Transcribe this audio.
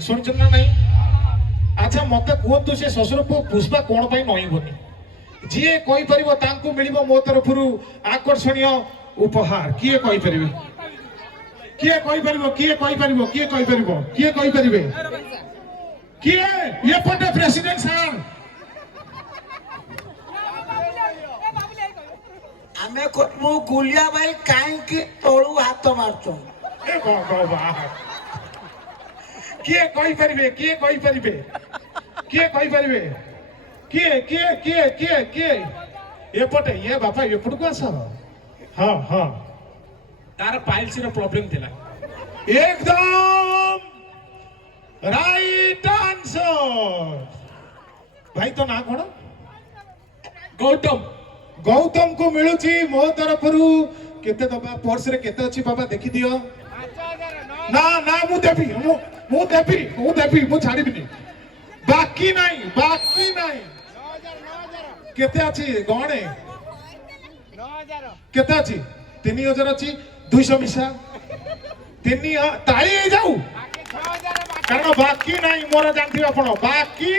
शुणुन ना नहीं। अच्छा मत कहतु से शशुर पु पुष्पा कौन पाई नईबनी जी कही परिबो तांकु मिलिबो मो तरफरु आकर्षणीय उपहार किए कही परिबे किए कही परिबो किए कही परिबो किए कही परिबो किए कही परिबे किए ये पटे प्रेसिडेंट साहब आमे मु गुलिया भाई काहे की तोळू हाथ मारतो ए भगवान किए कही परिबे किए कही परिबे किए कही परिबे किए किए किए किए किए ये पटे ये बापा ये पट को आस हाँ हाँ तार पाइल्स रो प्रॉब्लम थिला एकदम राइट आंसर भाई तो ना कौन गौतम गौतम को मिलुची मो तरफरु केते दबा पर्स रे केते अछि बाबा देखि दियो ना ना मु देबी मु छाड़ी बिनी बाकी नहीं केते अछि गणे केते अछि 3000 अछि 200 मिसा 3 ताली जाऊ कारण बाकी नहीं मोर जानथि आपण बाकी